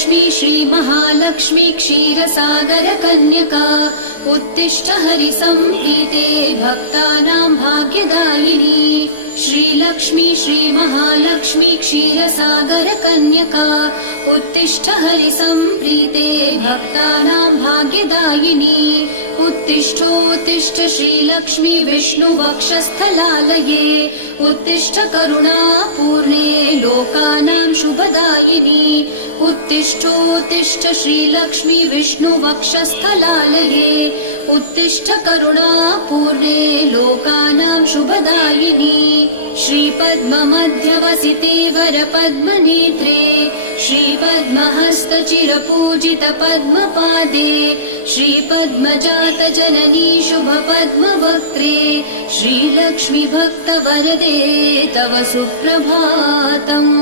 श्रीलक्ष्मी श्रीमहालक्ष्मी क्षीरसागरकन्यका उत्तिष्ठ हरिसम्प्रीते भक्तानां भाग्यदायिनी। श्रीलक्ष्मी श्रीमहालक्ष्मी क्षीरसागरकन्यका उत्तिष्ठ हरिसम्प्रीते भक्तानां भाग्यदायिनी। उत्तिष्ठोत्तिष्ठ श्रीलक्ष्मी विष्णुवक्षस्थलालये उत्तिष्ठ करुणापूर्णे लोकानां शुभदायिनी। उत्तिष्ठोत्तिष्ठ श्रीलक्ष्मी विष्णुवक्षस्थलालये उत्तिष्ठ करुणापूर्णे लोकानां शुभदायिनी। श्रीपद्ममध्यवसिते वरपद्मनेत्रे श्रीपद्महस्तचिरपूजित पद्मपादे श्रीपद्मजातजननी शुभपद्मवक्त्रे श्रीलक्ष्मी भक्तवरदे तव सुप्रभातम्।